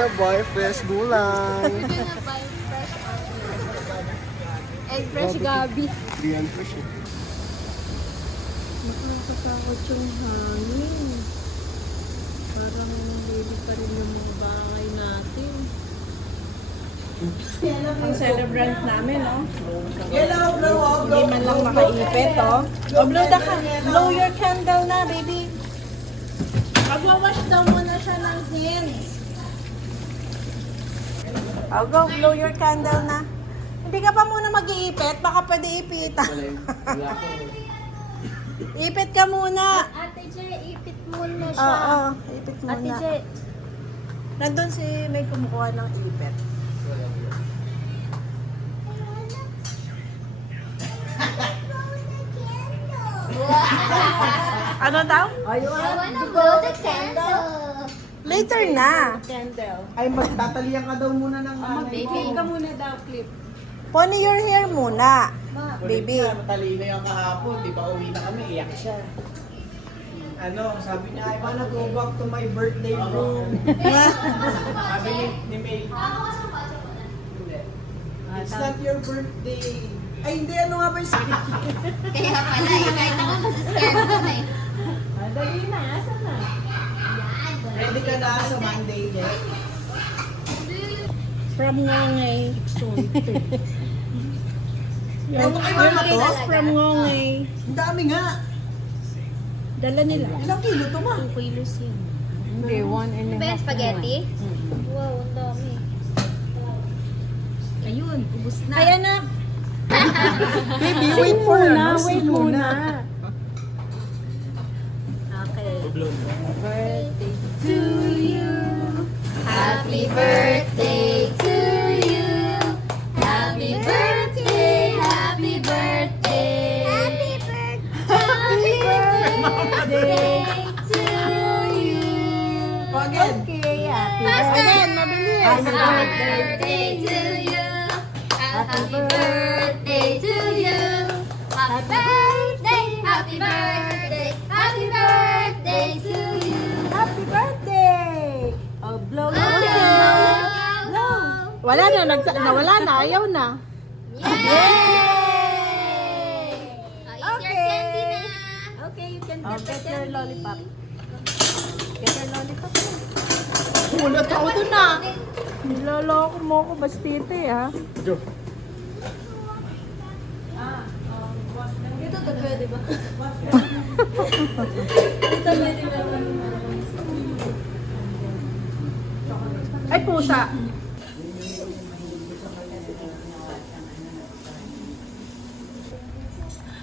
gonna buy fresh gulay. We're gonna buy fresh egg fresh gabi. Hindi yan fresh eh. Nakakatakot yung hangin. Parang baby pa rin yung mga bahay natin. Ang celebrant namin, no? Hindi man lang makaipit, oh. Oh, blow your candle na, baby. Pag-wash daw muna siya ng hands. Oh, go, blow your candle na. Hindi ka pa muna mag-iipit, baka pwede ipitan. Ipit ka muna. Ate Jay, ipit muna siya. Oo, ipit muna. Ate Jay. Nandun si may kumukuha ng ipit. Ano daw? I wanna blow the candle. Later na. Candle. Ay, magtatalian ka daw muna ng Clip ka muna daw, clip. Pony your hair muna. Baby. Matalino yung kahapon. Di ba uwi na kami, iyak siya. Ano, sabi niya, I wanna go back to my birthday room. Sabi ni May. It's not your birthday. Ay, hindi, ano nga ba yung sabi? Kaya pala, kahit ako masascared ko na eh. Dali na, asan na? Ready ka na sa Monday, Jeff? From Ngongay. Ewan kay mama to? From Ngongay. Ang dami nga. Dala nila. Ilang kilo to ma? 2 kilos yun. Hindi, 1.5. Ba yung spaghetti? Wow, ang dami. Ayun, ubus na. Kaya na. Baby, wait for her. Wait muna. Okay. Birthday. To you. Happy birthday to you. Happy birthday, happy birthday. Happy birthday. Happy birthday to you. Again. Okay, happy Faster. birthday. Mabilis. Happy birthday to you. Happy birthday to you. Happy birthday, happy birthday, happy birthday to you. Happy birthday! Oh, blow, blow, Blow, blow. Wala na, nawala na, ayaw na. Yay! Oh, eat your Okay. candy na. Okay, you can get your lollipop. Get your lollipop. Ulat ako dun na. Niloloko mo ko, bastite, ha? Jo. Ito to pwede ba? Ay, pusa.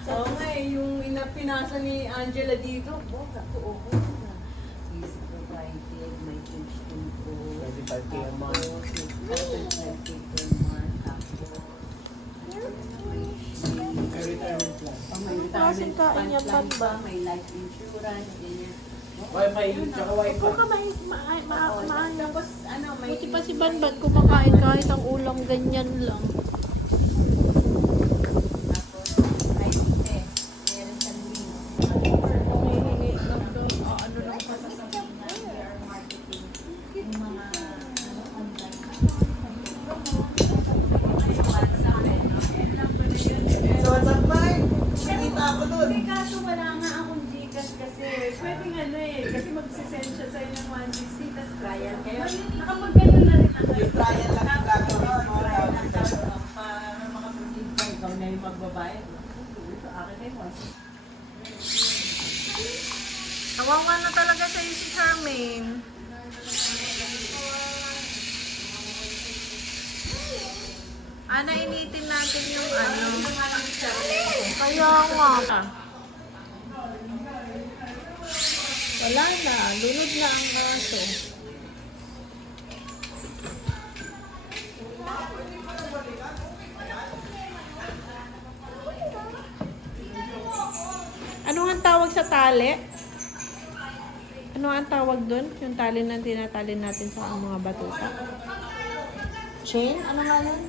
Oo nga eh, yung pinasa ni Angela dito, oo na. Easy provided, may huge tubo. 25K a month. May retirement plan. May Klaseng retirement kain yan, plan ba? may life insurance, ganyan. Wi-Fi, tsaka Wi-Fi. Huwag ka Tapos ano, may... Buti pa si Banban kumakain kahit ang ulam ganyan lang. Tapos, may tite, meron siyang link. Nangihingi lang daw. Ano lang pa sa They are marketing yung mga online. So, what's up, Mike? Nakita ako dun. Eh, kaso wala nga akong Gcash kasi pwedeng ano eh, kasi magsisend siya sa'yo ng 160 tas trial. Kaya nakapagkano na rin ako. Yung trial lang ang gagawin mo. Trial lang tapos para makaproceed ka, ikaw na yung magbabayad. Ito, akin na yung 160. Awawa na talaga sa'yo si Charmaine. Ana, initin natin yung ano. Kaya nga. Wala na. Lunod na ang aso. Ano ang tawag sa tali? Ano ang tawag doon? Yung tali na tinatali natin sa mga batuta? Chain? Ano nga yan?